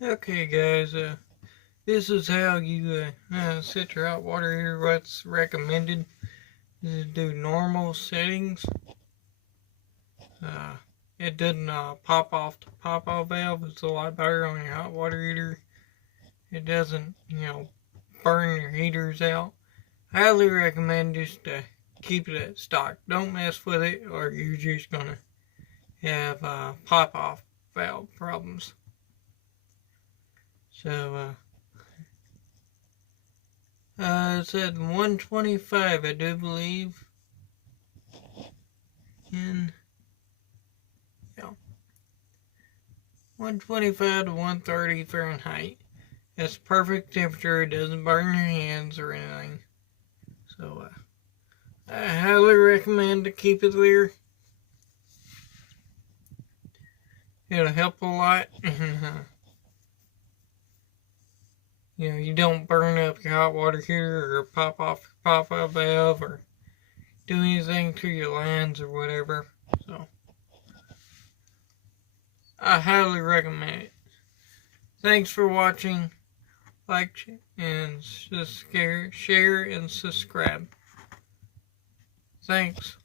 Okay guys, this is how you set your hot water heater. What's recommended is to do normal settings. Uh, it doesn't pop off the pop-off valve. It's a lot better on your hot water heater. It doesn't, burn your heaters out. I highly recommend just to keep it at stock. Don't mess with it or you're just gonna have pop-off valve problems. So, it's at 125, I do believe. In, 125 to 130 Fahrenheit. That's perfect temperature. It doesn't burn your hands or anything. So, I highly recommend to keep it there. It'll help a lot. You don't burn up your hot water heater or pop off your pop-up valve or do anything to your lines or whatever. So, I highly recommend it. Thanks for watching. Like and share and subscribe. Thanks.